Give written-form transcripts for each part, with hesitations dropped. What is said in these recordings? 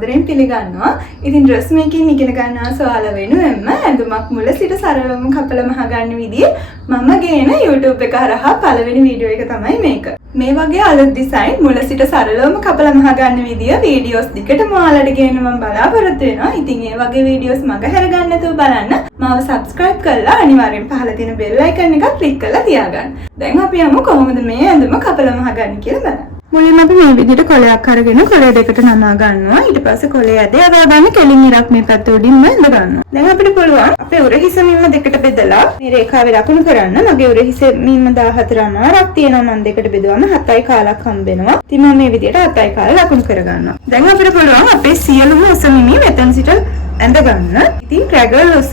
ආදරෙන් පිළිගන්නවා. ඉතින් ඩ්‍රෙස් මේකින් ඉගෙන ගන්න ආසාවල වෙනුවෙන්ම ඇඳුමක් මුල සිට සරලවම කපලා මහගන්න විදිය මම ගේන YouTube එක හරහා පළවෙනි වීඩියෝ එක තමයි මේක. මේ වගේ අලුත් ඩිසයින් මුල සිට සරලවම කපලා මහගන්න විදිය වීඩියෝස් දිගටම ඔයාලට ගේන්න මම බලාපොරොත්තු වෙනවා. ඉතින් මේ වගේ වීඩියෝස් මග හැරගන්න නැතුව බලන්න මාව subscribe කරලා අනිවාර්යෙන් පහළ තියෙන bell icon එක click කරලා තියාගන්න. දැන් අපි යමු කොහොමද මේ ඇඳුම කපලා මහගන්නේ කියලා බලන්න. මුලින්ම අපි මේ විදිහට කොලයක් අරගෙන කොලය දෙකට නමා ගන්නවා. ඊට පස්සේ කොලය ඇදලා දාගන්න කෙලින් ඉරක් මේ පැත්ත උඩින්ම ඉඳ ගන්නවා. දැන් අපිට පුළුවන් අපේ උරහිස මිම්ම දෙකට බෙදලා මේ රේඛාවේ ලකුණු කරන්න. මගේ උරහිස මිම්ම 14 අමාරක් තියෙනවා. මම දෙකට බෙදුවම 7යි කාලක් හම්බ වෙනවා. ඉතින් මම මේ විදිහට 7යි කාල ලකුණු කර ගන්නවා. දැන් අපිට පුළුවන් අපේ සියලුම උස මිමි මෙතන සිට ඇඳ ගන්න. ඉතින් රැගල් උස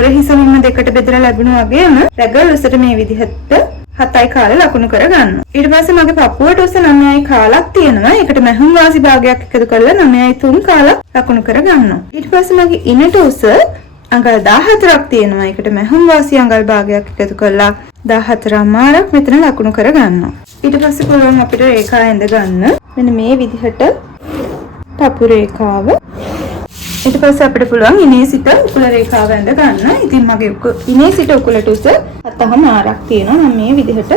උරහිස මිම්ම දෙකට බෙදලා ලැබුණා වගේම රැගල් උසට මේ විදිහට 7යි කාල ලකුණු කර ගන්නවා. ඊට පස්සේ මගේ පපුවට උස 9යි කාලක් තියෙනවා. ඒකට මහුම් වාසි භාගයක් එකතු කරලා 9යි 3 කාලක් ලකුණු කර ගන්නවා. ඊට පස්සේ මගේ ඉනට උස අඟල් 14ක් තියෙනවා. ඒකට මහුම් වාසි අඟල් භාගයක් එකතු කරලා 14 අමාරක් මෙතන ලකුණු කර ගන්නවා. ඊට පස්සේ පුළුවන් අපිට රේඛා ඇඳ ගන්න. මෙන්න මේ විදිහට පපු රේඛාව. ඊට පස්සේ අපිට පුළුවන් ඉනේ සිට උකුල රේඛාව ඇඳ ගන්න. ඉතින් මගේ ඉනේ සිට උකුලට උස 7මාරක් තියෙනවා. මම මේ විදිහට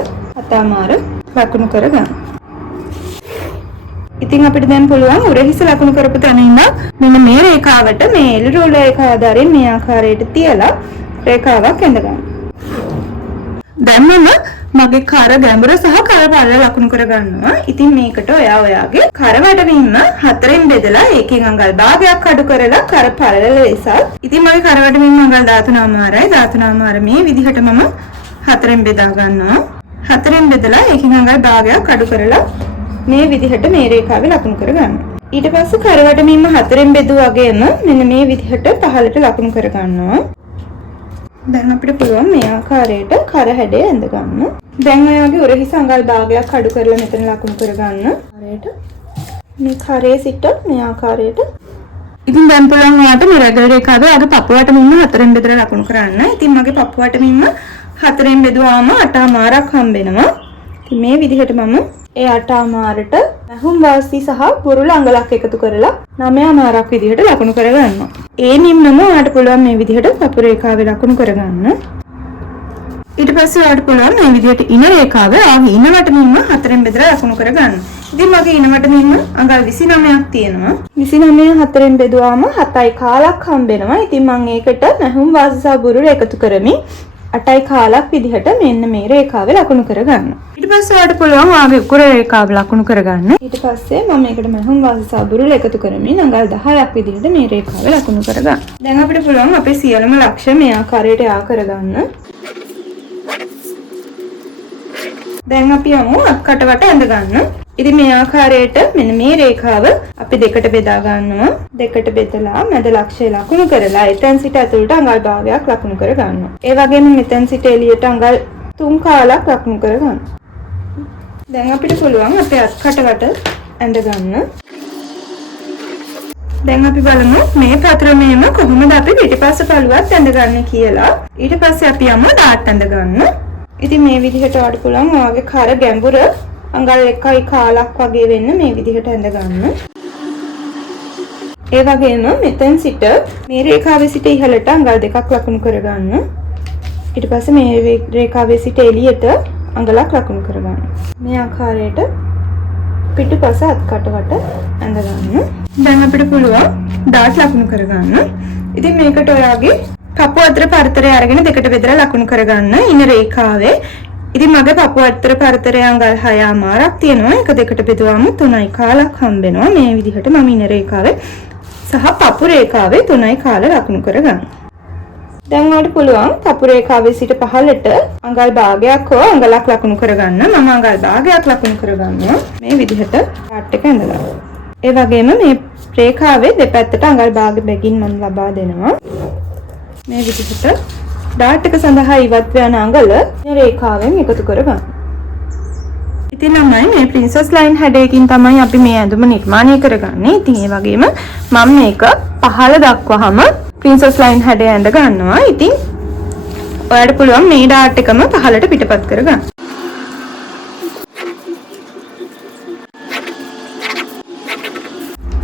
7මාර ලකුණු කර ගන්න. ඉතින් අපිට දැන් පුළුවන් උරහිස ලකුණු කරපු තැන ඉඳන් මෙන්න මේ රේඛාවට මේ එළි රේඛාව ආධාරයෙන් මේ ආකාරයට තියලා රේඛාවක් ඇඳ ගන්න. දැන් මම මගේ කර ගැඹුර සහ කර පළල ලකුණු කර ගන්නවා. ඉතින් මේකට ඔයාගේ කර වැඩවීම 4න් බෙදලා ඒකෙන් අඟල් භාගයක් අඩු කරලා කර පළල ලෙසත්. ඉතින් මගේ කර වැඩවීම අඟල් 13මාරයි. 13මාර මේ විදිහට මම 4න් බෙදා ගන්නවා. 4න් බෙදලා ඒකෙන් අඟල් භාගයක් අඩු කරලා මේ විදිහට මේ රේඛාවේ ලකුණු කර ගන්නවා. ඊට පස්සේ කර වැඩවීම 4න් බෙදුවා වගේම මෙන්න මේ විදිහට පහළට ලකුණු කර ගන්නවා. දැන් අපිට පුළුවන් මේ ආකාරයට කර හැඩය ඇඳ ගන්න. දැන් ඔයාගේ උරහිස අඟල් භාගයක් අඩු කරලා මෙතන ලකුණු කර ගන්න. ආකාරයට මේ කරේ සිට මේ ආකාරයට. ඉතින් දැන් පුළුවන් ඔයාට මේ රැගල් රේඛාවේ අග පපුවට මිම්ම 4න් බෙදලා ලකුණු කරන්න. ඉතින් මගේ පපුවට මිම්ම 4න් බෙදුවාම 8මාරක් හම්බ වෙනවා. ඉතින් මේ විදිහට මම ඒ 8මාරට මහුම් වාසි සහ පුරුල අඟලක් එකතු කරලා 9මාරක් විදිහට ලකුණු කර ගන්නවා. ඒ නිම්මම ඔයාට පුළුවන් මේ විදිහට පපු රේඛාවේ ලකුණු කරගන්න. ඊට පස්සේ ඔයාට පුළුවන් මේ විදිහට ඉන රේඛාවේ ඉනවට මිම්ම 4න් බෙදලා ලකුණු කරගන්න. ඉතින් මගේ ඉනවට මිම්ම අඟල් 29ක් තියෙනවා. 29 4න් බෙදුවාම 7යි කාලක් හම්බ වෙනවා. ඉතින් මම ඒකට මහුම් වාසි සහ පුරුල එකතු කරමින් 8යි කාලක් විදිහට මෙන්න මේ රේඛාවේ ලකුණු කරගන්න. ඊට පස්සේ ඔයාට පුළුවන් ඔයාගේ උකුර රේඛාව ලකුණු කරගන්න. ඊට පස්සේ මම මේකට මහුම් වාසි සහ බුරුල එකතු කරමින් අඟල් 10ක් විදිහට මේ රේඛාවේ ලකුණු කරගන්න. දැන් අපිට පුළුවන් අපේ සියලුම ලක්ෂ්‍ය මේ ආකාරයට යා කරගන්න. දැන් අපි යමු අක්කට වට ඇඳ ගන්න. ඉතින් මේ ආකාරයට මෙන්න මේ රේඛාව අපි දෙකට බෙදා ගන්නවා. දෙකට බෙදලා මැද ලක්ෂ්‍ය ලකුණු කරලා එතෙන් සිට ඇතුළට අඟල් භාගයක් ලකුණු කර ගන්නවා. ඒ වගේම මෙතෙන් සිට එළියට අඟල් 3 කාලක් ලකුණු කර ගන්න. දැන් අපිට පුළුවන් අපේ අත්කට වට ඇඳ ගන්න. දැන් අපි බලමු මේ පත්‍රමේම කොහොමද අපි පිටිපස්ස පළුවත් ඇඳ ගන්න කියලා. ඊට පස්සේ අපි යමු ඩාට් ඇඳ ගන්න. ඉතින් මේ විදිහට වඩ පුළුවන් ඔයාගේ කර ගැඹුර අඟල් 1යි කාලක් වගේ වෙන්න මේ විදිහට ඇඳ ගන්න. ඒ වගේම මෙතෙන් සිට මේ රේඛාවේ සිට ඉහළට අඟල් 2ක් ලකුණු කර ගන්න. ඊට පස්සේ මේ රේඛාවේ සිට එළියට අඟලක් ලකුණු කර ගන්න. මේ ආකාරයට පිටුපස අත්කට වට ඇඳ ගන්න. දැන් අපිට පුළුවන් ඩාට් ලකුණු කර ගන්න. ඉතින් මේකට ඔයාගේ පපුව අතර පරතරය අරගෙන දෙකට බෙදලා ලකුණු කර ගන්න ඉන රේඛාවේ. ඉතින් මගේ පපුව අතර පරතරය අඟල් 6මාරක් තියෙනවා. ඒක දෙකට බෙදුවාම 3යි කාලක් හම්බ වෙනවා. මේ විදිහට මම ඉන රේඛාවේ සහ පපු රේඛාවේ 3යි කාල ලකුණු කර ගන්න. දැන් ඔයාලට පුළුවන් පපු රේඛාවේ සිට පහළට අඟල් භාගයක් හෝ අඟලක් ලකුණු කරගන්න. මම අඟල් භාගයක් ලකුණු කරගන්නවා. මේ විදිහට ඩාට් එක ඇඳලා. ඒ වගේම මේ රේඛාවේ දෙපැත්තට අඟල් භාග බැගින් මම ලබා දෙනවා. මේ විදිහට ඩාට් එක සඳහා ඉවත් වෙන අඟල මේ රේඛාවෙන් එකතු කරගන්න. ඉතින් ළමයි මේ ප්‍රින්සස් ලයින් හැඩයකින් තමයි අපි මේ ඇඳුම නිර්මාණය කරගන්නේ. ඉතින් ඒ වගේම මම මේක පහළ දක්වාම ප්‍රින්සස් ලයින් හැඩය ඇඳ ගන්නවා. ඉතින් ඔයාලට පුළුවන් මේ ඩාට් එකම පහළට පිටපත් කරගන්න.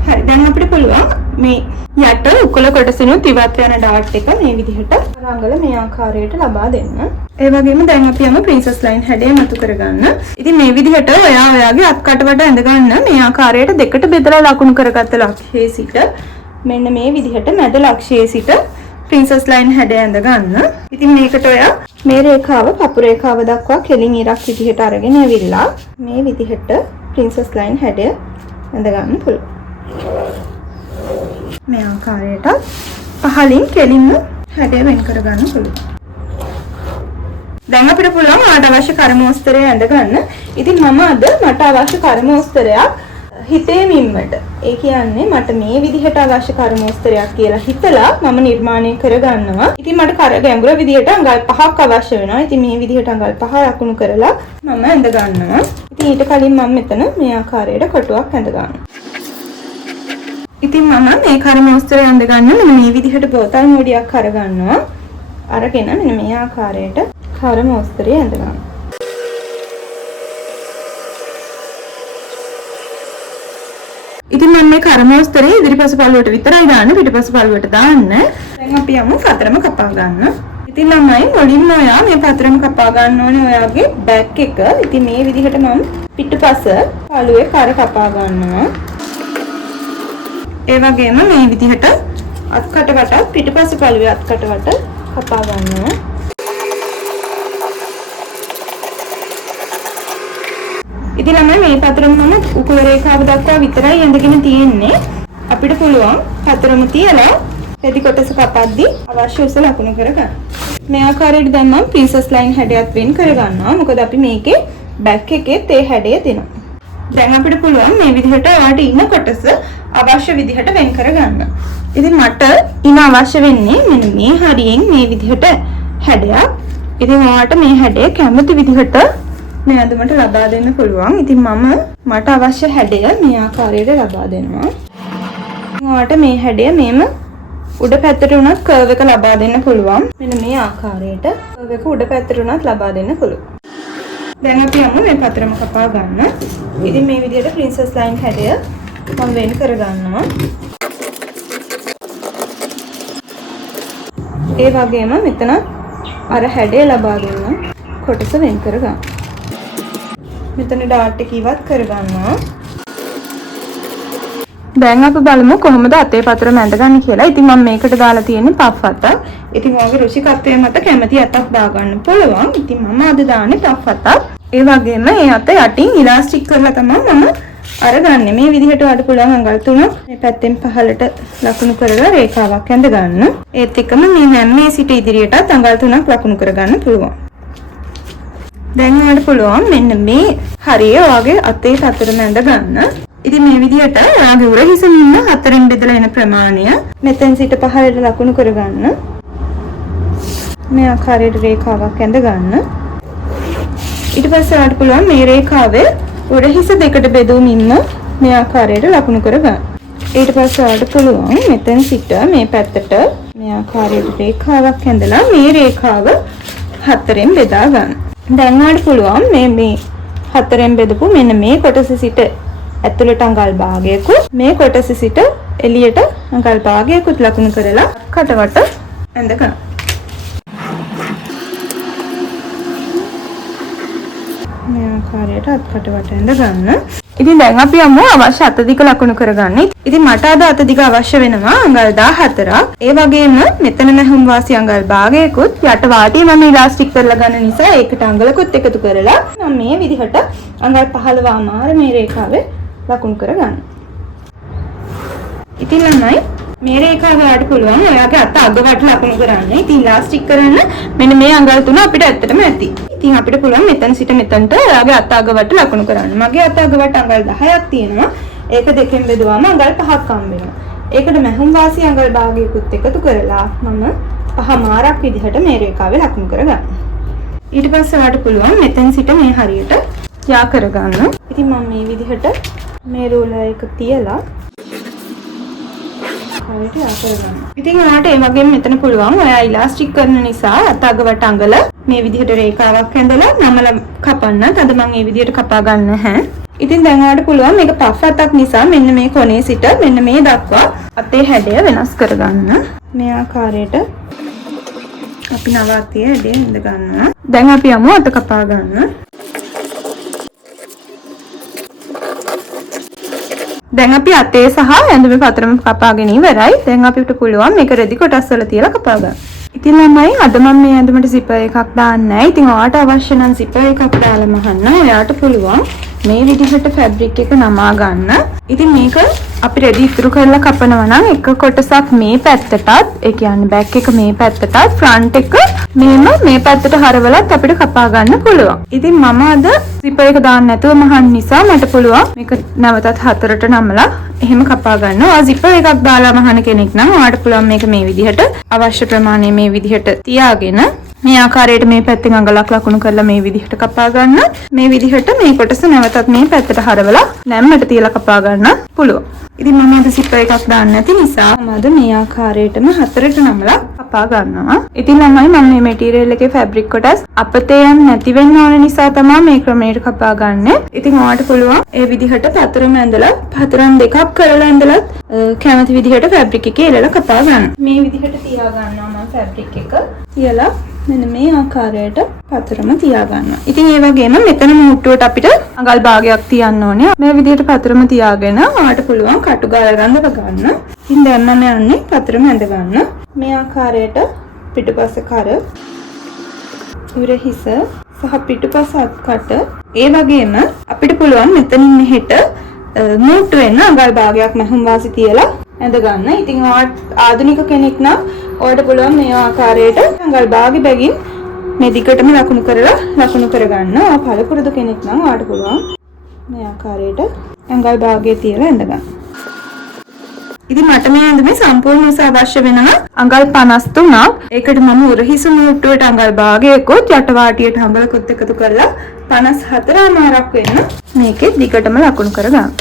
හරි දැන් අපිට පුළුවන් මේ යට උකුල කොටසිනුත් ඉවත් වෙන ඩාට් එක මේ විදිහට රංගල මේ ආකාරයට ලබා දෙන්න. ඒ වගේම දැන් අපි යමු ප්‍රින්සස් ලයින් හැඩය මතු කරගන්න. ඉතින් මේ විදිහට ඔයාගේ අත් කටවට ඇඳ ගන්න මේ ආකාරයට දෙකට බෙදලා ලකුණු කරගත්ත ලක්ෂයේ සිට මෙන්න මේ විදිහට මැද ලක්ෂයේ සිට ප්‍රින්සස් ලයින් හැඩය ඇඳ ගන්න. ඉතින් මේකට ඔයා මේ රේඛාව පපු රේඛාව දක්වා කෙලින් ඉරක් විදිහට අරගෙන ඇවිල්ලා මේ විදිහට ප්‍රින්සස් ලයින් හැඩය ඇඳ ගන්න පුළුවන්. මේ ආකාරයට පහලින් කෙලින්ම හැඩය වෙන් කර ගන්න පුළුවන්. දැන් අපිට පුළුවන් ආට අවශ්‍ය කර්මෝස්තරය ඇඳ ගන්න. ඉතින් මම අද මට අවශ්‍ය කර්මෝස්තරයක් හිතේ මිම්මට. ඒ කියන්නේ මට මේ විදිහට අවශ්‍ය කර්මෝස්තරයක් කියලා හිතලා මම නිර්මාණය කරගන්නවා. ඉතින් මට ගැඹුර විදිහට අඟල් 5ක් අවශ්‍ය වෙනවා. ඉතින් මේ විදිහට අඟල් 5 ලකුණු කරලා මම ඇඳ ගන්නවා. ඉතින් ඊට කලින් මම මෙතන මේ ආකාරයට කටුවක් ඇඳ ගන්නවා. ඉතින් මම මේ කර්මෝස්තරය ඇඳ ගන්න මෙන්න මේ විදිහට බෝතල් මුඩියක් අරගන්නවා. අරගෙන මෙන්න මේ ආකාරයට කර්මෝස්තරය ඇඳ ගන්නවා. ඉතින් මම මේ කර්මෝස්තරේ ඉදිරිපස පළුවට විතරයි දාන්නේ පිටිපස පළුවට දාන්න. දැන් අපි යමු පතරම කපා ගන්න. ඉතින් ළමයි මුලින්ම ඔයා මේ පතරම කපා ගන්න ඕනේ ඔයාගේ බෑග් එක. ඉතින් මේ විදිහට මම පිටිපස පළුවේ කර කපා ගන්නවා. ඒ වගේම මේ විදිහට අත්කට වට පිටිපස පළුවේ අත්කට වට කපා ගන්නවා. ඉතින් ළමයි මේ පතරම මම උකුල රේඛාව දක්වා විතරයි ඇඳගෙන තියෙන්නේ. අපිට පුළුවන් පතරම තියලා රෙදි කොටස කපද්දී අවශ්‍ය උස ලකුණු කරගන්න. මේ ආකාරයට දැන් මම ප්‍රින්සස් ලයින් හැඩයක් වෙන් කරගන්නවා. මොකද අපි මේකේ බෑක් එකෙත් ඒ හැඩය දෙනවා. දැන් අපිට පුළුවන් මේ විදිහට ඔයාලට ඉන කොටස අවශ්‍ය විදිහට වෙන් කරගන්න. ඉතින් මට ඉන අවශ්‍ය වෙන්නේ මෙන්න මේ හරියෙන් මේ විදිහට හැඩයක්. ඉතින් ඔයාලට මේ හැඩය කැමති විදිහට මේ අඳුමට ලබා දෙන්න පුළුවන්. ඉතින් මට අවශ්‍ය හැඩය මේ ආකාරයට ලබා දෙනවා. ඔයාලට මේ හැඩය මේම උඩ පැත්තට උනත් කර්ව් එක ලබා දෙන්න පුළුවන්. මෙන්න මේ ආකාරයට කර්ව් එක උඩ පැත්තට උනත් ලබා දෙන්න පුළුවන්. දැන් අපි යමු මේ පතරම කපා ගන්න. ඉතින් මේ විදිහට ප්‍රින්සස් ලයින් හැඩය මම වෙන් කර ගන්නවා. ඒ වගේම මෙතන අර හැඩය ලබා දෙන්න කොටස වෙන් කර ගන්න. මෙතන ඩාට් එක ඉවත් කර ගන්නවා. දැන් අපි බලමු කොහොමද අතේ පතරම ඇඳගන්නේ කියලා. ඉතින් මම මේකට දාලා තියෙන්නේ පෆ් අත. ඉතින් ඔයගේ රුචිකත්වයේ මත කැමති අතක් දාගන්න පුළුවන්. ඉතින් මම අද දාන්නේ පෆ් අතක්. ඒ වගේම මේ අත යටින් ඉලාස්ටික් කරලා තමයි මම අරගන්නේ. මේ විදිහට වඩ පුළුවන් අඟල් 3ක් මේ පැත්තෙන් පහළට ලකුණු කරලා රේඛාවක් ඇඳ ගන්න. ඒත් එක්කම මේ නැම්මේ සිට ඉදිරියටත් අඟල් 3ක් ලකුණු කරගන්න පුළුවන්. දැන් ඔයාලට පුළුවන් මෙන්න මේ හරිය ඔයාගේ අතේ පතරම ඇඳ ගන්න. ඉතින් මේ විදිහට ඔයාගේ උරහිසින් ඉන්න හතරෙන් බෙදලා එන ප්‍රමාණය මෙතෙන් සිට පහළට ලකුණු කරගන්න. මේ ආකාරයට රේඛාවක් ඇඳ ගන්න. ඊට පස්සේ ඔයාලට පුළුවන් මේ රේඛාවේ උරහිස දෙකට බෙදුමින්ම මේ ආකාරයට ලකුණු කරගන්න. ඊට පස්සේ ඔයාලට පුළුවන් මෙතෙන් සිට මේ පැත්තට මේ ආකාරයට රේඛාවක් ඇඳලා මේ රේඛාව හතරෙන් බෙදා ගන්න. දැන් ඔයාලට පුළුවන් මේ හතරෙන් බෙදපු මෙන්න මේ කොටස සිට ඇතුළට අඟල් භාගයකුත් මේ කොටස සිට එළියට අඟල් භාගයකුත් ලකුණු කරලා කටවට ඇඳ ගන්න. මේ ආකාරයට අත් කටවට ඇඳ ගන්න. ඉතින් දැන් අපි යමු අවශ්‍ය අත දිග ලකුණු කරගන්න. ඉතින් මට අද අත දිග අවශ්‍ය වෙනවා අඟල් 14ක්. ඒ වගේම මෙතන නැහුම් වාසි අඟල් භාගයකුත් යට වාටිය මම ඉලාස්ටික් කරලා ගන්න නිසා ඒකට අඟලකුත් එකතු කරලා මම මේ විදිහට අඟල් 15 අමාර මේ රේඛාවේ ලකුණු කරගන්න. ඉතින් ළමයි මේ රේඛාව වලට පුළුවන් ඔයාගේ අත අගවට ලකුණු කරන්න. ඉතින් ඉලාස්ටික් කරන්න මෙන්න මේ අඟල් 3 අපිට ඇත්තටම ඇති. ඉතින් අපිට පුළුවන් මෙතන සිට මෙතනට ඔයාගේ අත අගවට ලකුණු කරන්න. මගේ අත අගවට අඟල් 10ක් තියෙනවා. ඒක දෙකෙන් බෙදුවාම අඟල් 5ක් හම්බ වෙනවා. ඒකට මැහුම් වාසි අඟල් භාගයකුත් එකතු කරලා මම 5මාරක් විදිහට මේ රේඛාවේ ලකුණු කරගන්න. ඊට පස්සේ ඔයාලට පුළුවන් මෙතෙන් සිට මේ හරියට යා කරගන්න. ඉතින් මම මේ විදිහට මේ රූලර් එක තියලා හරියට යා කරගන්න. ඉතින් ඔයාලට ඒ වගේම මෙතන පුළුවන් ඔයා ඉලාස්ටික් කරන නිසා අත අගවට අඟල මේ විදිහට රේඛාවක් ඇඳලා නමල කපන්න. අද මම මේ විදිහට කපා ගන්න නැහැ. ඉතින් දැන් ඔයාලට පුළුවන් මේක පෆ් අතක් නිසා මෙන්න මේ කොනේ සිට මෙන්න මේ දක්වා අතේ හැඩය වෙනස් කරගන්න. මේ ආකාරයට අපි නව අතේ හැඩය හිඳ ගන්නවා. දැන් අපි යමු අත කපා ගන්න. දැන් අපි අතේ සහ ඇඳුමේ පතරම කපාගෙන ඉවරයි. දැන් අපිට පුළුවන් මේක රෙදි කොටස් වල තියලා කපා ගන්න. ඉතින් ළමයි අද මම මේ ඇඳුමට zipper එකක් දාන්නේ නැහැ. ඉතින් ඔයාලට අවශ්‍ය නම් zipper එකක් දාලා මහන්න. ඔයාලට පුළුවන් මේ විදිහට fabric එක නමා ගන්න. ඉතින් මේක අපි රෙදි ඉතුරු කරලා කපනවා නම් එක කොටසක් මේ පැත්තටත්, ඒ කියන්නේ බෑක් එක මේ පැත්තටත්, ෆ්‍රන්ට් එක මේ පැත්තට හරවලත් අපිට කපා ගන්න පුළුවන්. ඉතින් මම අද zipper එක දාන්න නැතුව මහන්න නිසා මට පුළුවන් මේක නැවතත් හතරට නමලා එහෙම කපා ගන්න. ඔයා zipper එකක් දාලා මහන කෙනෙක් නම් ඔයාට පුළුවන් මේක මේ විදිහට අවශ්‍ය ප්‍රමාණය මේ විදිහට තියාගෙන මේ ආකාරයට මේ පැත්තෙන් අඟලක් ලකුණු කරලා මේ විදිහට කපා ගන්න. මේ විදිහට මේ කොටස නැවතත් මේ පැත්තට හරවලා නැම්මට තියලා කපා ගන්න පුළුවන්. ඉතින් මම අද zipper එකක් දාන්න නැති නිසා මම මේ ආකාරයටම හතරට නමලා කපා ගන්නවා. ඉතින් ළමයි මම මේ මැටීරියල් එකේ ෆැබ්‍රික් කොටස් අපතේ යම් නැති වෙන්න ඕන නිසා තමයි මේ ක්‍රමයට කපා ගන්නෙ. ඉතින් ඔයාලට පුළුවන් ඒ විදිහට පතරම ඇඳලා පතරම් දෙකක් කරලා ඇඳලත් කැමති විදිහට ෆැබ්‍රික් එකේ එලලා කපා ගන්න. මේ විදිහට තියා ගන්නවා මම ෆැබ්‍රික් එක. තියලා මෙන්න මේ ආකාරයට පතරම තියා ගන්නවා. ඉතින් ඒ වගේම මෙතන මුට්ටුවට අපිට අඟල් භාගයක් තියන්න ඕනේ. මේ විදිහට පතරම තියාගෙන ඔයාලට පුළුවන් කටු ගාලා ගන්න. ඉතින් දැන් මම යන්නේ පතරම ඇඳ ගන්න. මේ ආකාරයට පිටුපස කර, උරහිස සහ පිටුපස අත්කට ඒ වගේම අපිට පුළුවන් මෙතනින් මෙහෙට මුට්ටු වෙන අඟල් භාගයක් මහුම් වාසි තියලා ඇඳ ගන්න. ඉතින් ආධුනික කෙනෙක් නම් ඔයාලට පුළුවන් මේ ආකාරයට අඟල් භාගෙ බැගින් මේ දිගටම ලකුණු කරගන්න. ඔයා පළපුරුදු කෙනෙක් නම් ඔයාලට පුළුවන් මේ ආකාරයට අඟල් භාගය තියලා ඇඳ ගන්න. ඉතින් මට මේ ඇඳුමේ සම්පූර්ණ උස අවශ්‍ය වෙනවා අඟල් 53ක්. ඒකට මම උරහිස මුට්ටුවට අඟල් භාගයකොත් යට වාටියට හඹලකොත් එකතු කරලා 54මාරක් වෙන්න මේකේ දිගටම ලකුණු කරගන්න.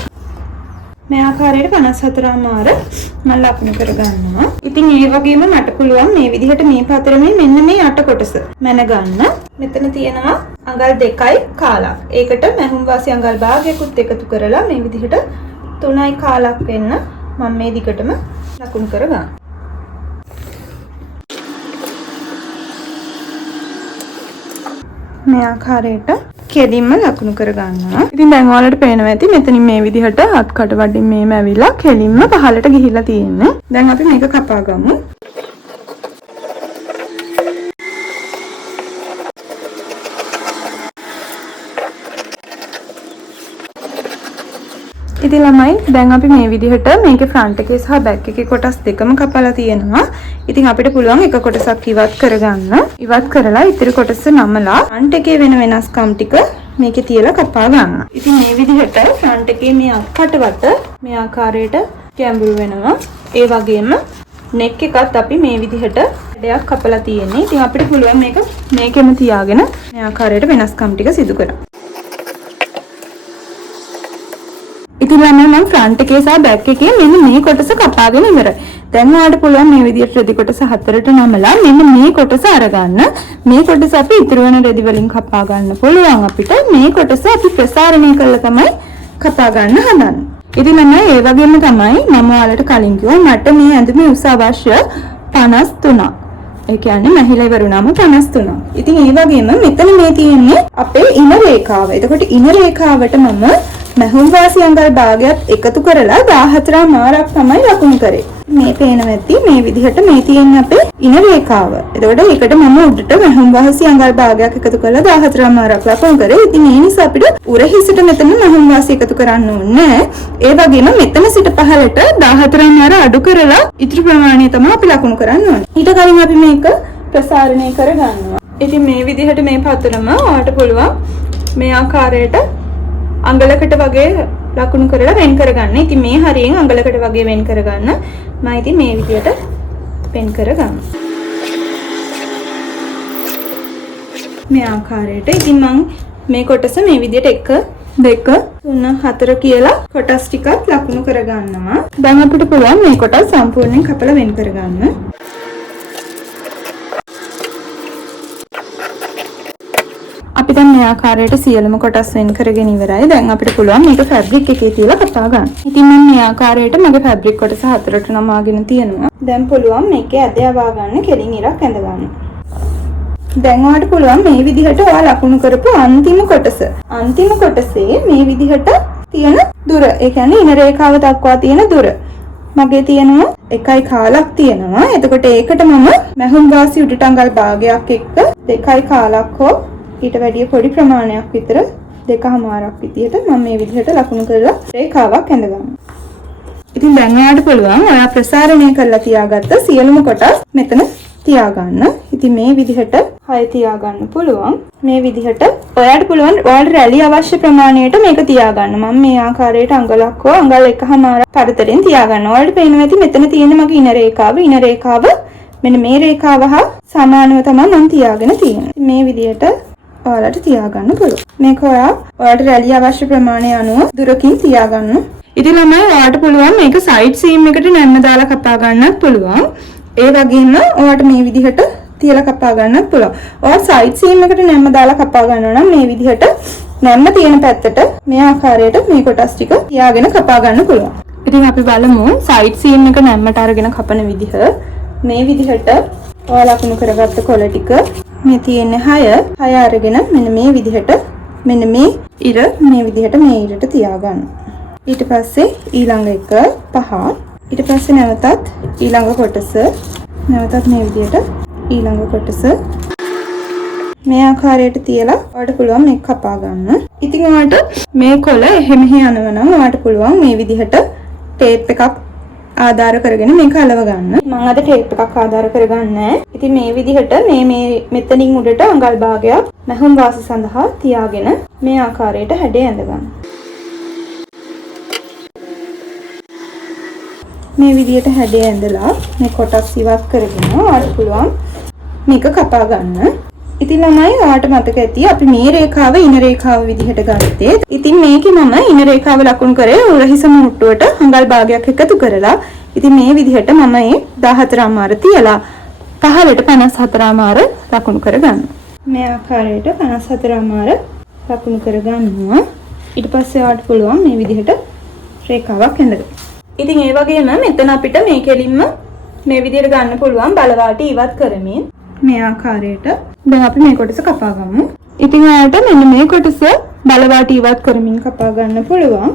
මේ ආකාරයට 54මාර මම ලකුණු කරගන්නවා. ඉතින් ඒ වගේම මට පුළුවන් මේ විදිහට මේ පතරමේ මෙන්න මේ අට කොටස මැන ගන්න. මෙතන තියෙනවා අඟල් 2යි කාලක්. ඒකට මහුම් වාසි අඟල් භාගයකුත් එකතු කරලා මේ විදිහට 3යි කාලක් වෙන්න මම මේ දිගටම ලකුණු කරගන්න. මේ ආකාරයට කෙලින්ම ලකුණු කරගන්නවා. ඉතින් දැන් ඔයාලට පේනවා ඇති මෙතනින් මේ විදිහට අත්කට වඩින් මේම ඇවිල්ලා කෙලින්ම පහළට ගිහිල්ලා තියෙන්නේ. දැන් අපි මේක කපා ගමු. ඉතින් ළමයි දැන් අපි මේ විදිහට මේකේ ෆ්‍රන්ට් එකේ සහ බෑක් එකේ කොටස් දෙකම කපලා තියෙනවා. ඉතින් අපිට පුළුවන් එක කොටසක් ඉවත් කරගන්න. ඉවත් කරලා ඉතිරි කොටස නමලා ෆ්‍රන්ට් එකේ වෙන වෙනස්කම් ටික මේකේ තියලා කපා ගන්න. ඉතින් මේ විදිහට ෆ්‍රන්ට් එකේ මේ අත්කටවට මේ ආකාරයට ගැඹුරු වෙනවා. ඒ වගේම නෙක් එකත් අපි මේ විදිහට දෙයක් කපලා තියෙන්නේ. ඉතින් අපිට පුළුවන් මේක මේකෙම තියාගෙන මේ ආකාරයට වෙනස්කම් ටික සිදු කරන්න. ඉතින් මම ෆ්‍රන්ට් එකේ සහ බෑක් එකේ මෙන්න මේ කොටස කපාගෙන ඉවරයි. දැන් ඔයාලට පුළුවන් මේ විදිහට රෙදි කොටස හතරට නමලා මෙන්න මේ කොටස අරගන්න. මේ කොටස අපි ඉතුරු වෙන රෙදි වලින් කපා ගන්න පුළුවන් අපිට. මේ කොටස අපි ප්‍රසාරණය කරලා තමයි කපා ගන්න හදන්නේ. ඉතින් මම ඒ වගේම තමයි මම ඔයාලට කලින් කිව්වා මට මේ ඇඳුමේ උස අවශ්‍ය 53ක්. ඒ කියන්නේ මහිලා ඉවරුණාම 53ක්. ඉතින් ඒ වගේම මෙතන මේ තියෙන්නේ අපේ ඉන රේඛාව. එතකොට ඉන රේඛාවට මම මහුම් වාසි අඟල් භාගයක් එකතු කරලා 14 මාරක් තමයි ලකුණු කරේ. මේ පේනවා ඇති මේ විදිහට මේ තියෙන අපේ ඉන රේඛාව. එතකොට ඒකට මම උඩට මහුම් වාසි අඟල් භාගයක් එකතු කරලා 14 මාරක් ලකුණු කරේ. ඉතින් ඒ නිසා අපිට උරහිසට මෙතන මහුම් වාසි එකතු කරන්න ඕනේ. ඒ වගේම මෙතන සිට පහළට 14 මාර අඩු කරලා ඉතිරි ප්‍රමාණය තමයි අපි ලකුණු කරන්න ඕනේ. ඊට කලින් අපි මේක ප්‍රසාරණය කරගන්නවා. ඉතින් මේ විදිහට මේ පතරම ඔයාලට පුළුවන් මේ ආකාරයට අඟලකට වගේ ලකුණු කරලා වෙන් කරගන්න. ඉතින් මේ හරියෙන් අඟලකට වගේ වෙන් කරගන්න. මම ඉතින් මේ විදියට වෙන් කරගන්නවා. මේ ආකාරයට. ඉතින් මම මේ කොටස මේ විදියට 1 2 3 4 කියලා කොටස් ටිකක් ලකුණු කරගන්නවා. දැන් අපිට පුළුවන් මේ කොටස් සම්පූර්ණයෙන් කපලා වෙන් කරගන්න. අපි දැන් මේ ආකාරයට සියලුම කොටස් වෙන් කරගෙන ඉවරයි. දැන් අපිට පුළුවන් මේක ෆැබ්‍රික් එකේ තියලා කපා ගන්න. ඉතින් මම මේ ආකාරයට මගේ ෆැබ්‍රික් කොටස හතරට නමාගෙන තියෙනවා. දැන් පුළුවන් මේකේ ඇද යවා ගන්න, කෙලින් ඉරක් ඇඳ ගන්න. දැන් ඔයාලට පුළුවන් මේ විදිහට ඔයා ලකුණු කරපු අන්තිම කොටසේ මේ විදිහට තියෙන දුර, ඒ කියන්නේ ඉන රේඛාව දක්වා තියෙන දුර මගේ තියෙනවා 1.5ක් තියෙනවා. එතකොට ඒකට මම මැහුම් වාසි උඩට අඟල් භාගයක් එක්ක 2.5 හෝ ඊට වැඩිය පොඩි ප්‍රමාණයක් විතර 2.5ක් විදියට මම මේ විදිහට ලකුණු කරලා රේඛාවක් ඇඳ ගන්නවා. ඉතින් දැන් ඔයාලට පුළුවන් ඔයා ප්‍රසාරණය කරලා තියාගත්ත සියලුම කොටස් මෙතන තියාගන්න. ඉතින් මේ විදිහට හය තියාගන්න පුළුවන්. මේ විදිහට ඔයාලට පුළුවන් ඔයාලට රැලි අවශ්‍ය ප්‍රමාණයට මේක තියාගන්න. මම මේ ආකාරයට අඟලක් හෝ අඟල් 1.5 පරතරෙන් තියාගන්න. ඔයාලට පේනවා ඇති මෙතන තියෙන මගේ ඉන රේඛාව මෙන්න මේ රේඛාව හා සමානව තමයි මම තියාගෙන තියෙන්නේ. මේ විදිහට ඔයාලට තියාගන්න පුළුවන්. මේක ඔයාලට රැලි අවශ්‍ය ප්‍රමාණය අනුව දුරකින් තියාගන්න. ඉතින් ළමයි ඔයාලට පුළුවන් මේක සයිඩ් සීම් එකට නැම්ම දාලා කපා ගන්නත් පුළුවන්. ඒ වගේම ඔයාලට මේ විදිහට තියලා කපා ගන්නත් පුළුවන්. ඔයාලා සයිඩ් සීම් එකට නැම්ම දාලා කපා ගන්නවා නම් මේ විදිහට නැම්ම තියෙන පැත්තට මේ ආකාරයට මේ කොටස් ටික තියාගෙන කපා ගන්න පුළුවන්. ඉතින් අපි බලමු සයිඩ් සීම් එක නැම්මට අරගෙන කපන විදිහ. මේ විදිහට ඔයාලා ලකුණු කරගත්ත කොළ ටික මේ තියෙන 6 අරගෙන මෙන්න මේ විදිහට මෙන්න මේ ඉර මේ විදිහට මේ ඉරට තියාගන්න. ඊට පස්සේ ඊළඟ එක 5. ඊට පස්සේ නැවතත් ඊළඟ කොටස නැවතත් මේ විදිහට ඊළඟ කොටස මේ ආකාරයට තියලා ඔයාලට පුළුවන් මේක කපා ගන්න. ඉතින් ඔයාලට මේ කොළ එහෙ මෙහෙ යනවා නම් ඔයාලට පුළුවන් මේ විදිහට ටේප් එකක් ආධාර කරගෙන මේක අලව ගන්න. මම අද ටේප් එකක් ආධාර කරගන්නේ නැහැ. ඉතින් මේ විදිහට මේ මෙතනින් උඩට අඟල් භාගයක් මැහුම් වාසි සඳහා තියාගෙන මේ ආකාරයට හැඩය ඇඳ ගන්න. මේ විදිහට හැඩය ඇඳලා මේ කොටස් ඉවත් කරගෙන ඔයාලට පුළුවන් මේක කපා ගන්න. ඉතින් ළමයි ඔයාලට මතක ඇති අපි මේ රේඛාව ඉන රේඛාව විදිහට ගත්තේ. ඉතින් මේකේ මම ඉන රේඛාව ලකුණු කරේ උරහිස මුට්ටුවට අඟල් භාගයක් එකතු කරලා. ඉතින් මේ විදිහට මම මේ 14 තියලා පහළට 54 ලකුණු කරගන්න. මේ ආකාරයට 54 ලකුණු කරගන්නවා. ඊට පස්සේ ඔයාලට පුළුවන් මේ විදිහට රේඛාවක් ඇඳගන්න. ඉතින් ඒ වගේම මෙතන අපිට මේ කෙලින්ම මේ විදිහට ගන්න පුළුවන් බලවාටි ඉවත් කරමින් මේ ආකාරයට දැන් අපි මේ කොටස කපා ගමු. ඉතින් ඔයාලට මෙන්න මේ කොටස බලවාටි ඉවත් කරමින් කපා ගන්න පුළුවන්.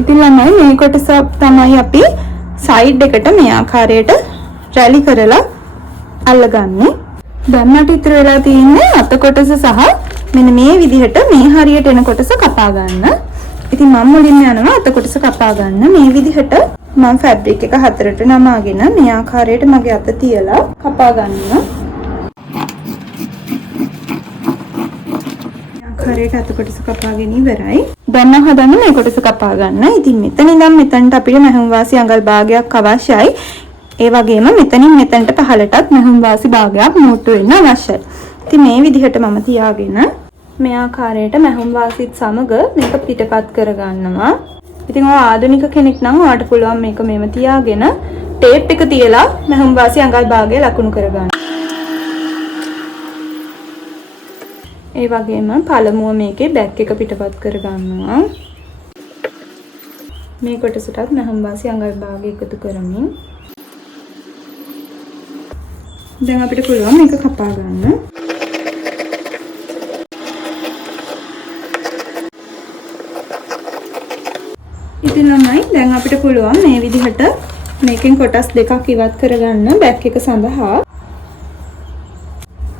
ඉතින් ළමයි මේ කොටස තමයි අපි සයිඩ් එකට මේ ආකාරයට රැලි කරලා අල්ලගන්නේ. දැන් මට ඉතුරු වෙලා තියෙන්නේ අත කොටස සහ මෙන්න මේ විදිහට මේ හරියට එන කොටස කපා ගන්න. ඉතින් මම මුලින්ම යනවා අත කොටස කපා ගන්න. මේ විදිහට මම ෆැබ්‍රික් එක හතරට නමාගෙන මේ ආකාරයට මගේ අත තියලා කපා ගන්නවා. ආකාරයට අත කොටස කපාගෙන ඉවරයි. දැන් නම් හදන්නේ මේ කොටස කපා ගන්න. ඉතින් මෙතන ඉඳන් මෙතනට අපිට මැහුම් වාසි අඟල් භාගයක් අවශ්‍යයි. ඒ වගේම මෙතනින් මෙතනට පහළටත් මැහුම් වාසි භාගයක් මුට්ටු වෙන්න අවශ්‍යයි. ඉතින් මේ විදිහට මම තියාගෙන මේ ආකාරයට මැහුම් වාසිත් සමග මේක පිටපත් කරගන්නවා. ඉතින් ඔය ආධුනික කෙනෙක් නම් ඔයාලට පුළුවන් මේක මෙහෙම තියාගෙන ටේප් එක තියලා මැහුම් වාසි අඟල් භාගය ලකුණු කරගන්න. ඒ වගේම පළමුව මේකේ බෑක් එක පිටපත් කරගන්නවා. මේ කොටසටත් මැහුම් වාසි අඟල් භාගය එකතු කරමින් දැන් අපිට පුළුවන් මේක කපා ගන්න. ඉතින් ළමයි දැන් අපිට පුළුවන් මේ විදිහට මේකෙන් කොටස් දෙකක් ඉවත් කරගන්න බෑක් එක සඳහා.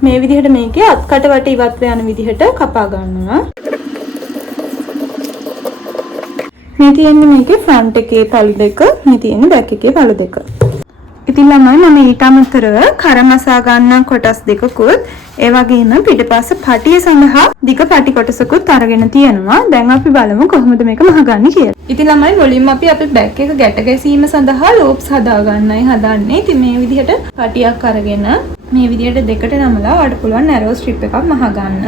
මේ විදිහට මේකේ අත්කට වට ඉවත් යන විදිහට කපා ගන්නවා. මේ තියෙන්නේ මේකේ ෆ්‍රන්ට් එකේ පළු දෙක, මේ තියෙන්නේ බෑක් එකේ පළු දෙක. ඉතින් ළමයි මම ඊට අමතරව කරමසා ගන්න කොටස් දෙකකුත් ඒ වගේම පිටපස්ස පටිය සඳහා දිග පටි කොටසකුත් අරගෙන තියෙනවා. දැන් අපි බලමු කොහොමද මේක මහගන්නේ කියලා. ඉතින් ළමයි මුලින්ම අපි අපේ බෑක් එක ගැට ගැසීම සඳහා ලූප්ස් හදා ගන්නයි හදන්නේ. ඉතින් මේ විදිහට පටියක් අරගෙන මේ විදිහට දෙකට නමලා ඔයාලට පුළුවන් නැරෝ ස්ට්‍රිප් එකක් මහගන්න.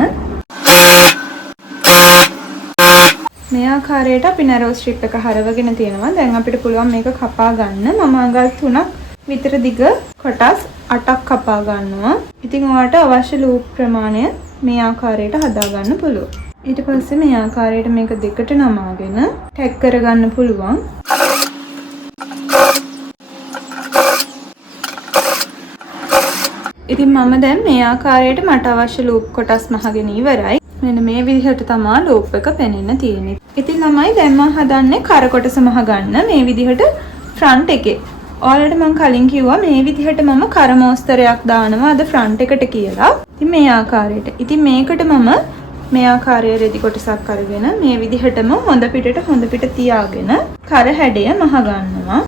මේ ආකාරයට අපි නැරෝ ස්ට්‍රිප් එක හරවගෙන තියෙනවා. දැන් අපිට පුළුවන් මේක කපා ගන්න. මම අඟල් 3ක් විතර දිග කොටස් 8ක් කපා ගන්නවා. ඉතින් ඔයාලට අවශ්‍ය ලූප් ප්‍රමාණය මේ ආකාරයට හදා ගන්න පුළුවන්. ඊට පස්සේ මේ ආකාරයට මේක දෙකට නමාගෙන ටැග් කරගන්න පුළුවන්. ඉතින් මම දැන් මේ ආකාරයට මට අවශ්‍ය ලූප් කොටස් මහගෙන ඉවරයි. මෙන්න මේ විදිහට තමයි ලූප් එක පෙනෙන්න තියෙන්නේ. ඉතින් ළමයි දැන් මම හදන්නේ කර කොටස මහගන්න මේ විදිහට ෆ්‍රන්ට් එකේ. ඔයාලට මම කලින් කිව්වා මේ විදිහට මම කර මොස්තරයක් දානවා අද ෆ්‍රන්ට් එකට කියලා. ඉතින් මේ ආකාරයට. ඉතින් මේකට මම මේ ආකාරයේ රෙදි කොටසක් අරගෙන මේ විදිහටම හොඳ පිට තියාගෙන කර හැඩය මහ ගන්නවා.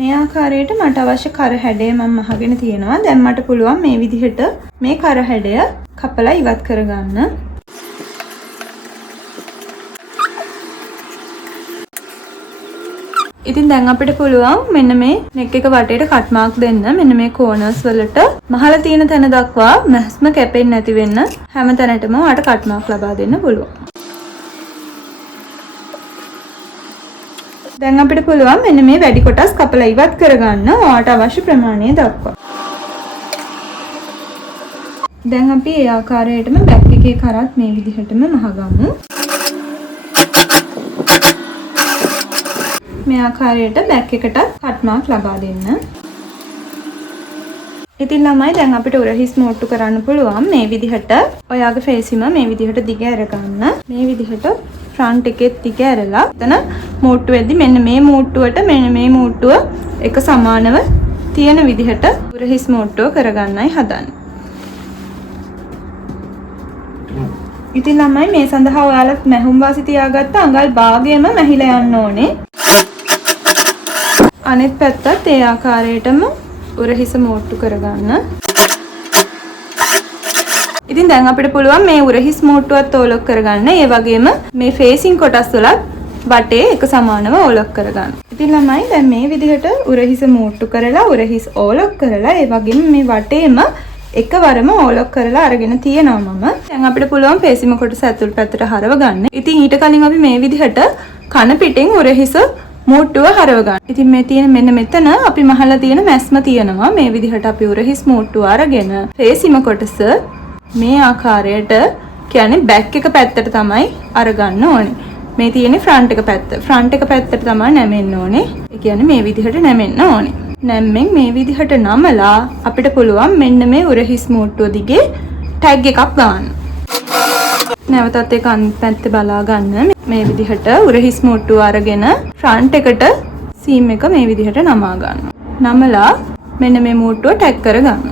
මේ ආකාරයට මට අවශ්‍ය කර හැඩය මම මහගෙන තියෙනවා. දැන් මට පුළුවන් මේ විදිහට මේ කර හැඩය කපලා ඉවත් කරගන්න. ඉතින් දැන් අපිට පුළුවන් මෙන්න මේ නෙක් එක වටේට කට් මාක් දෙන්න. මෙන්න මේ කෝනර්ස් වලට මහල තියෙන තැන දක්වා මැස්ම කැපෙන්නේ නැති වෙන්න හැම තැනටම ඔයාලට කට් මාක් ලබා දෙන්න පුළුවන්. දැන් අපිට පුළුවන් මෙන්න මේ වැඩි කොටස් කපලා ඉවත් කරගන්න ඔයාලට අවශ්‍ය ප්‍රමාණය දක්වා. දැන් අපි ඒ ආකාරයටම බැක් එකේ කරත් මේ විදිහටම මහගමු. මේ ආකාරයට බැක් එකට කට් මාක් ලබා දෙන්න. ඉතින් ළමයි දැන් අපිට උරහිස් මෝට්ටු කරන්න පුළුවන් මේ විදිහට ඔයාගේ ෆේසිම මේ විදිහට දිග අරගන්න. මේ විදිහට ෆ්‍රන්ට් එකෙත් දිග ඇරලා එතන මූට්ටු වෙද්දි මෙන්න මේ මූට්ටුවට මෙන්න මේ මූට්ටුව එක සමානව තියෙන විදිහට උරහිස් මූට්ටුව කරගන්නයි හදන්නේ. ඉතින් ළමයි මේ සඳහා ඔයාලා මැහුම් වාසි තියාගත්ත අඟල් භාගයම මැහිලා යන්න ඕනේ. අනෙත් පැත්තත් ඒ ආකාරයටම උරහිස මූට්ටු කරගන්න. ඉතින් දැන් අපිට පුළුවන් මේ උරහිස් මූට්ටුවත් ඕලොක් කරගන්න. ඒ වගේම මේ ෆේසින් කොටස් වලත් වටේ එක සමානව ඕලොක් කරගන්න. ඉතින් ළමයි දැන් මේ විදිහට උරහිස මූට්ටු කරලා උරහිස් ඕලොක් කරලා ඒ වගේම මේ වටේම එකවරම ඕලොක් කරලා අරගෙන තියෙනවා මම. දැන් අපිට පුළුවන් ෆේසිම කොටස ඇතුල් පැත්තට හරව ගන්න. ඉතින් ඊට කලින් අපි මේ විදිහට කන පිටින් උරහිස මූට්ටුව හරව ගන්න. ඉතින් මේ තියෙන මෙන්න මෙතන අපි මහලා තියෙන මැස්ම තියෙනවා. මේ විදිහට අපි උරහිස් මූට්ටුව අරගෙන ෆේසිම කොටස මේ ආකාරයට කියන්නේ බැක් එක පැත්තට තමයි අරගන්න ඕනේ. මේ තියෙන්නේ ෆ්‍රන්ට් එක පැත්ත. ෆ්‍රන්ට් එක පැත්තට තමයි නැමෙන්න ඕනේ. ඒ කියන්නේ මේ විදිහට නැමෙන්න ඕනේ. නැම්මෙන් මේ විදිහට නමලා අපිට පුළුවන් මෙන්න මේ උරහිස් මූට්ටුව දිගේ ටැග් එකක් දාන්න. නැවතත් ඒක අනිත් පැත්තේ බලා ගන්න. මේ විදිහට උරහිස් මූට්ටුව අරගෙන ෆ්‍රන්ට් එකට සීම් එක මේ විදිහට නමා ගන්න. නමලා මෙන්න මේ මූට්ටුව ටැග් කරගන්න.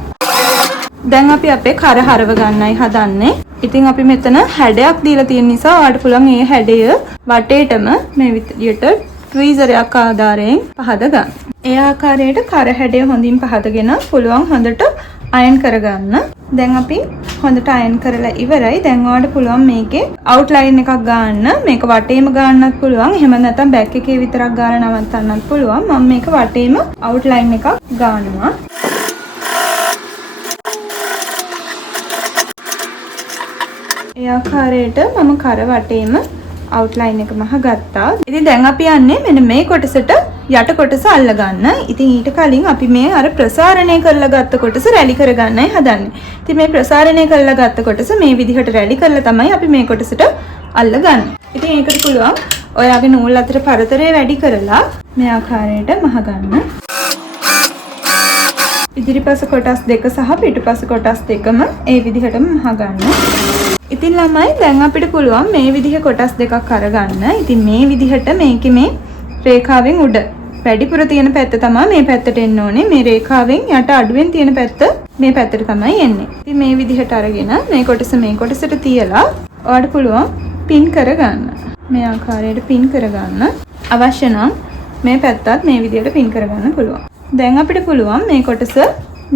දැන් අපි අපේ කර හරව ගන්නයි හදන්නේ. ඉතින් අපි මෙතන හැඩයක් දීලා තියෙන නිසා ඔයාලට පුළුවන් මේ හැඩය වටේටම මේ විදියට ට්වීසරයක් ආධාරයෙන් පහද ගන්න. ඒ ආකාරයට කර හැඩය හොඳින් පහදගෙන පුළුවන් හොඳට අයන් කරගන්න. දැන් අපි හොඳට අයන් කරලා ඉවරයි. දැන් ඔයාලට පුළුවන් මේකේ අවුට්ලයින් එකක් ගන්න. මේක වටේම ගන්නත් පුළුවන්. එහෙම නැත්නම් බැක් එකේ විතරක් ගාලා නවත්තන්නත් පුළුවන්. මම මේක වටේම අවුට්ලයින් එකක් ගන්නවා. ඒ ආකාරයට මම කර වටේම අවුට්ලයින් එක මහ ගත්තා. ඉතින් දැන් අපි යන්නේ මෙන්න මේ කොටසට යට කොටස අල්ල ගන්න. ඉතින් ඊට කලින් අපි මේ අර ප්‍රසාරණය කරලා ගත්ත කොටස රැලි කරගන්නයි හදන්නේ. ඉතින් මේ ප්‍රසාරණය කරලා ගත්ත කොටස මේ විදිහට රැලි කරලා තමයි අපි මේ කොටසට අල්ල ගන්න. ඉතින් ඒකට පුළුවන් ඔයාගේ නූල් අතර පරතරය වැඩි කරලා මේ ආකාරයට මහ ගන්න. ඉදිරිපස කොටස් දෙක සහ පිටුපස කොටස් දෙකම ඒ විදිහටම මහ ගන්න. ඉතින් ළමයි දැන් අපිට පුළුවන් මේ විදිහ කොටස් දෙකක් අරගන්න. ඉතින් මේ විදිහට මේකේ මේ රේඛාවෙන් උඩ වැඩිපුර තියෙන පැත්ත තමයි මේ පැත්තට එන්න ඕනේ. මේ රේඛාවෙන් යට අඩුවෙන් තියෙන පැත්ත මේ පැත්තට තමයි එන්නේ. ඉතින් මේ විදිහට අරගෙන මේ කොටසට තියලා ඔයාලට පුළුවන් පින් කරගන්න. මේ ආකාරයට පින් කරගන්න. අවශ්‍ය නම් මේ පැත්තත් මේ විදිහට පින් කරගන්න පුළුවන්. දැන් අපිට පුළුවන් මේ කොටස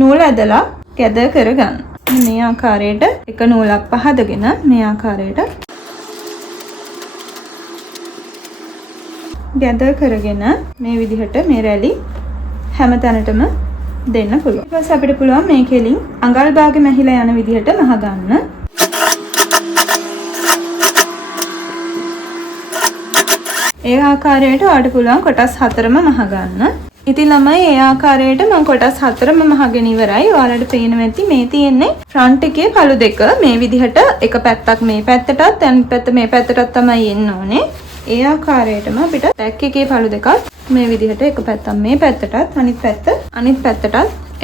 නූල ඇදලා ගැද කරගන්න. මේ ආකාරයට එක නූලක් පහදගෙන මේ ආකාරයට ගැද කරගෙන මේ විදිහට මේ රැලි හැම තැනටම දෙන්න පුළුවන්. ඊට පස්සේ අපිට පුළුවන් මේ කෙලින් අඟල් භාගෙ මැහිලා යන විදිහට මහ ගන්න. ඒ ආකාරයට ඔයාලට පුළුවන් කොටස් 4ම මහ ගන්න. ඉතින් ළමයි ඒ ආකාරයට මම කොටස් 4ම මහගෙන ඉවරයි. ඔයාලට පේනවා ඇති මේ තියෙන්නේ ෆ්‍රන්ට් එකේ පළු දෙක මේ විදිහට එක පැත්තක් මේ පැත්තටත් අනිත් පැත්ත මේ පැත්තටත් තමයි එන්න ඕනේ. ඒ ආකාරයටම අපිට බෑක් එකේ පළු දෙකත් මේ විදිහට එක පැත්තක් මේ පැත්තටත් අනිත් පැත්තටත්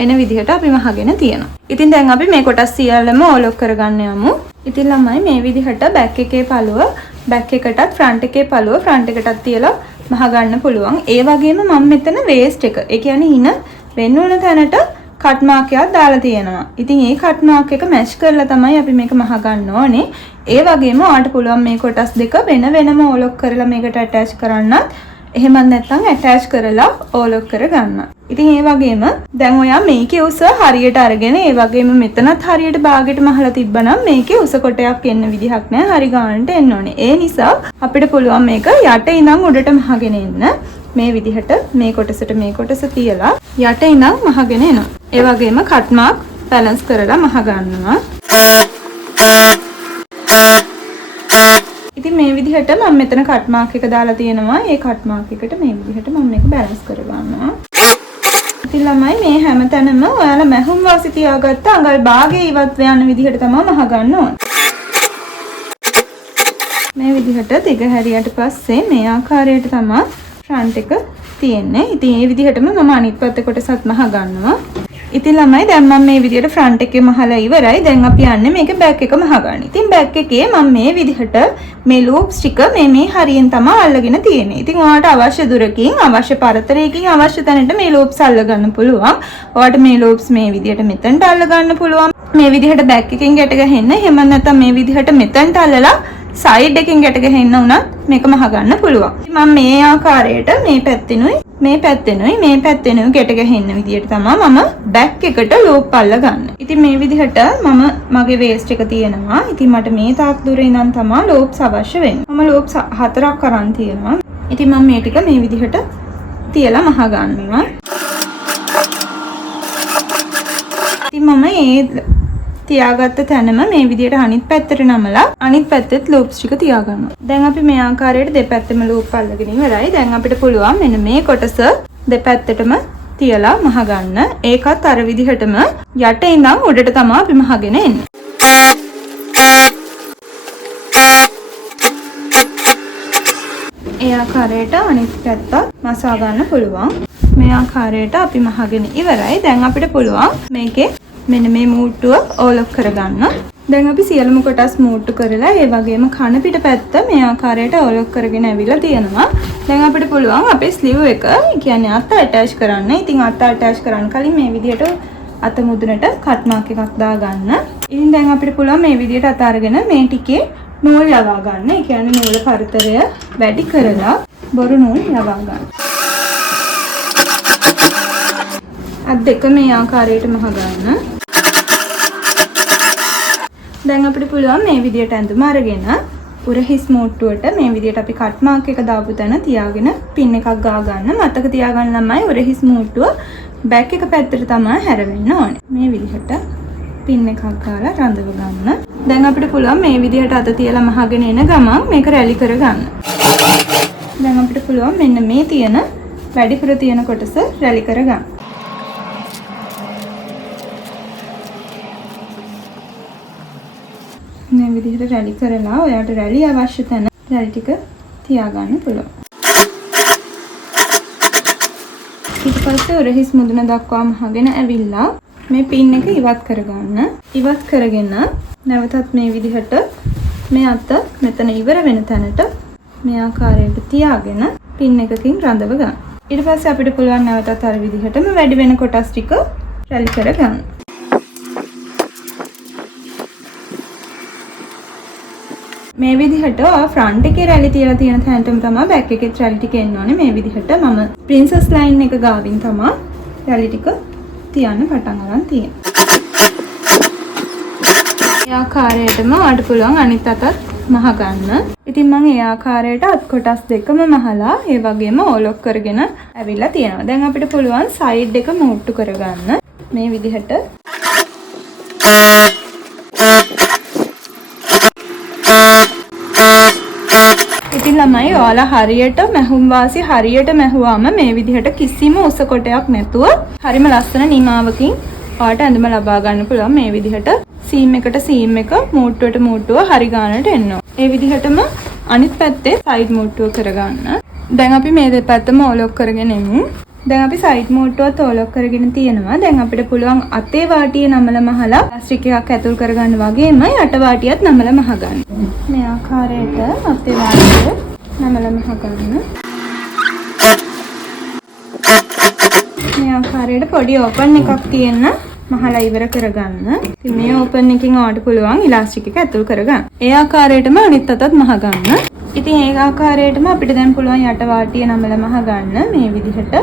එන විදිහට අපි මහගෙන තියෙනවා. ඉතින් දැන් අපි මේ කොටස් සියල්ලම ඕලොක් කරගන්න යමු. ඉතින් ළමයි මේ විදිහට බෑක් එකේ පළුව බෑක් එකටත් ෆ්‍රන්ට් එකේ පළුව ෆ්‍රන්ට් එකටත් තියලා මහ ගන්න පුළුවන්. ඒ වගේම මම මෙතන වේස්ට් එක, ඒ කියන්නේ හින වෙන්න ඕන තැනට කට් මාක් එකක් දාලා තියෙනවා. ඉතින් ඒ කට් මාක් එක මැච් කරලා තමයි අපි මේක මහ ගන්න ඕනේ. ඒ වගේම ඔයාලට පුළුවන් මේ කොටස් දෙක වෙන වෙනම ඕලොක් කරලා මේකට ඇටච් කරන්නත්. එහෙමත් නැත්නම් ඇටච් කරලා ඕලොක් කරගන්න. ඉතින් ඒ වගේම දැන් ඔයා මේකේ උස හරියට අරගෙන ඒ වගේම මෙතනත් හරියට භාගයට මහලා තිබ්බනම් මේකේ උස කොටයක් එන්න විදිහක් නැහැ. හරි ගානට එන්න ඕනේ. ඒ නිසා අපිට පුළුවන් මේක යට ඉඳන් උඩට මහගෙන එන්න. මේ විදිහට මේ කොටස තියලා යට ඉඳන් මහගෙන එනවා. ඒ වගේම කට් මාක් බැලන්ස් කරලා මහ ගන්නවා. ඉතින් මේ විදිහට මම මෙතන කට් මාක් එක දාලා තියෙනවා. ඒ කට් මාක් එකට මේ විදිහට මම මේක බැලන්ස් කරගන්නවා. ඉතින් ළමයි මේ හැම තැනම ඔයාලා මැහුම් වාසි තියාගත්ත අඟල් භාගයේ ඉවත් යන විදිහට තමයි මහ ගන්න ඕනේ. මේ විදිහට දිග හැරියට පස්සේ මේ ආකාරයට තමයි ෆ්‍රන්ට් එක තියෙන්නේ. ඉතින් මේ විදිහටම මම අනිත් පැත්ත කොටසත් මහ ගන්නවා. ඉතින් ළමයි දැන් මම මේ විදිහට ෆ්‍රන්ට් එකේ මහලා ඉවරයි. දැන් අපි යන්නේ මේක බෑක් එක මහ ගන්න. ඉතින් බෑක් එකේ මම මේ විදිහට මේ ලූප්ස් ටික මේ හරියෙන් තමයි අල්ලගෙන තියෙන්නේ. ඉතින් ඔයාලට අවශ්‍ය දුරකින් අවශ්‍ය පරතරයකින් අවශ්‍ය තැනට මේ ලූප්ස් අල්ල ගන්න පුළුවන්. ඔයාලට මේ ලූප්ස් මේ විදිහට මෙතනට අල්ල ගන්න පුළුවන්. මේ විදිහට බෑක් එකෙන් ගැට ගහන්න. එහෙම නැත්නම් මේ විදිහට මෙතනට අල්ලලා සයිඩ් එකෙන් ගැට ගහන්න උනත් මේක මහ ගන්න පුළුවන්. මම මේ ආකාරයට මේ පැත්තෙනුයි ගැට ගහන්න විදිහට තමයි මම බෑක් එකට ලූප් අල්ල ගන්න. ඉතින් මේ විදිහට මම මගේ වේස්ට් එක තියෙනවා. ඉතින් මට මේ තාක් දුර ඉඳන් තමයි ලූප්ස් අවශ්‍ය වෙන්නේ. මම ලූප්ස් 4ක් අරන් තියෙනවා. ඉතින් මම මේ ටික මේ විදිහට තියලා මහ ගන්නවා. ඉතින් මම මේ තියාගත්ත තැනම මේ විදිහට අනිත් පැත්තට නමලා අනිත් පැත්තෙත් ලූප්ස් ටික තියාගන්නවා. දැන් අපි මේ ආකාරයට දෙපැත්තෙම ලූප් අල්ලගෙන ඉවරයි. දැන් අපිට පුළුවන් මෙන්න මේ කොටස දෙපැත්තටම තියලා මහ ගන්න. ඒකත් අර විදිහටම යට ඉඳන් උඩට තමයි අපි මහගෙන එන්නේ. ඒ ආකාරයට අනිත් පැත්ත මසා ගන්න පුළුවන්. මේ ආකාරයට අපි මහගෙන ඉවරයි. දැන් අපිට පුළුවන් මේකේ මෙන්න මේ මූට්ටුව ඕලොක් කරගන්න. දැන් අපි සියලුම කොටස් මූට්ටු කරලා ඒ වගේම කන පිට පැත්ත මේ ආකාරයට ඕලොක් කරගෙන ඇවිල්ලා තියෙනවා. දැන් අපිට පුළුවන් අපේ ස්ලිව් එක, කියන්නේ අත ඇටච් කරන්න. ඉතින් අත ඇටච් කරන්න කලින් මේ විදිහට අත මුදුනට කට් මාක් එකක් දාගන්න. ඉතින් දැන් අපිට පුළුවන් මේ විදිහට අත අරගෙන මේ ටිකේ නූල් ලවා ගන්න. ඒ කියන්නේ නූල පරතරය වැඩි කරලා බොරු නූල් ලවා ගන්න. අත් දෙක මේ ආකාරයට මහ ගන්න. දැන් අපිට පුළුවන් මේ විදිහට ඇඳුම අරගෙන උරහිස් මූට්ටුවට මේ විදිහට අපි කට් මාක් එක දාපු තැන තියාගෙන පින් එකක් ගා ගන්න. මතක තියාගන්න ළමයි උරහිස් මූට්ටුව බෑක් එක පැත්තට තමයි හැරෙන්න ඕනේ. මේ විදිහට පින් එකක් ගාලා රඳව ගන්න. දැන් අපිට පුළුවන් මේ විදිහට අත තියලා මහගෙන එන ගමන් මේක රැලි කරගන්න. දැන් අපිට පුළුවන් මෙන්න මේ තියෙන වැඩිපුර තියෙන කොටස රැලි කරගන්න. මේ විදිහට රැලි කරලා ඔයාලට රැලි අවශ්‍ය තැන රැලි ටික තියාගන්න පුළුවන්. ඊට පස්සේ උරහිස් මුදුන දක්වා මහගෙන ඇවිල්ලා මේ පින් එක ඉවත් කරගන්න. ඉවත් කරගෙන නැවතත් මේ විදිහට මේ අත මෙතන ඉවර වෙන තැනට මේ ආකාරයට තියාගෙන පින් එකකින් රඳව ගන්න. ඊට පස්සේ අපිට පුළුවන් නැවතත් අර විදිහටම වැඩි වෙන කොටස් ටික රැලි කරගන්න. මේ විදිහට ෆ්‍රන්ට් එකේ රැලි තියලා තියෙන තැනටම තමයි බෑක් එකේ රැලි ටික එන්න ඕනේ. මේ විදිහට මම ප්‍රින්සස් ලයින් එක ගාවින් තමයි රැලි ටික තියන්න පටන් ගන්න තියෙන්නේ. ඒ ආකාරයටම ඔයාලට පුළුවන් අනිත් අතත් මහ ගන්න. ඉතින් මම ඒ ආකාරයට අත් කොටස් දෙකම මහලා ඒ වගේම ඕලොක් කරගෙන ඇවිල්ලා තියෙනවා. දැන් අපිට පුළුවන් සයිඩ් එක මූට්ටු කරගන්න. මේ විදිහට ඉතින් ළමයි ඔයාලා හරියට මැහුම් වාසි හරියට මැහුවාම මේ විදිහට කිසිම උස කොටයක් නැතුව හරිම ලස්සන නිමාවකින් ඔයාලට ඇඳුම ලබා ගන්න පුළුවන්. මේ විදිහට සීම් එකට සීම් එක මූට්ටුවට මූට්ටුව හරි ගන්නට එනවා. ඒ විදිහටම අනිත් පැත්තේ සයිඩ් මූට්ටුව කරගන්න. දැන් අපි මේ දෙපැත්තම ඕලොක් කරගෙන එමු. දැන් අපි සයිඩ් මූට්ටුවත් ඕලොක් කරගෙන තියෙනවා. දැන් අපිට පුළුවන් අතේ වාටිය නමල මහලා ප්ලාස්ටික් එකක් ඇතුල් කරගන්න වගේම යට වාටියත් නමල මහ ගන්න. මේ ආකාරයට අතේ වාටිය නමල මහ ගන්න. මේ ආකාරයට පොඩි ඕපන් එකක් තියෙන මහලා ඉවර කරගන්න. ඉතින් මේ ඕපන් එකකින් ඔයාලට පුළුවන් ඉලාස්ටික් එක ඇතුල් කරගන්න. ඒ ආකාරයටම අනිත් අතත් මහ ගන්න. ඉතින් ඒ ආකාරයටම අපිට දැන් පුළුවන් යට වාටිය නමල මහ ගන්න මේ විදිහට.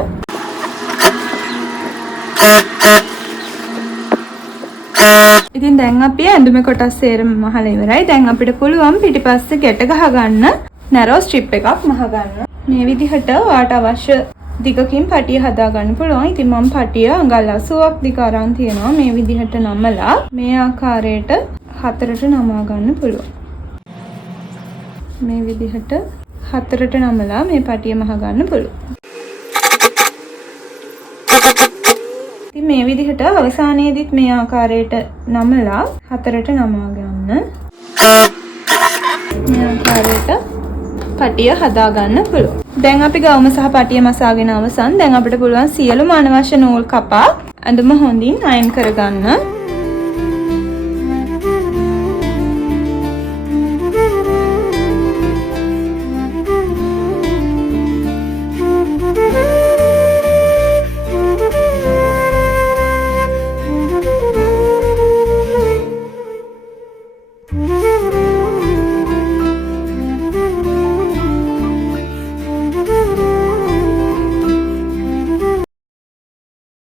ඉතින් දැන් අපි ඇඳුමේ කොටස් සේරම මහලා ඉවරයි. දැන් අපිට පුළුවන් පිටිපස්සේ ගැට ගහ ගන්න නැරෝ ස්ට්‍රිප් එකක් මහ ගන්න. මේ විදිහට ඔයාලට අවශ්‍ය දිගකින් පටිය හදා ගන්න පුළුවන්. ඉතින් මම පටිය අඟල් 80ක් දිග අරන් තියනවා. මේ විදිහට නමලා මේ ආකාරයට හතරට නමා ගන්න පුළුවන්. මේ විදිහට හතරට නමලා මේ පටිය මහ ගන්න පුළුවන්. ඉතින් මේ විදිහට අවසානයේදීත් මේ ආකාරයට නමලා හතරට නමා ගන්න. මේ ආකාරයට පටිය හදා ගන්න පුළුවන්. දැන් අපි ගවුම සහ පටිය මසාගෙන අවසන්. දැන් අපිට පුළුවන් සියලුම අනවශ්‍ය නූල් කපා ඇඳුම හොඳින් අයන් කරගන්න.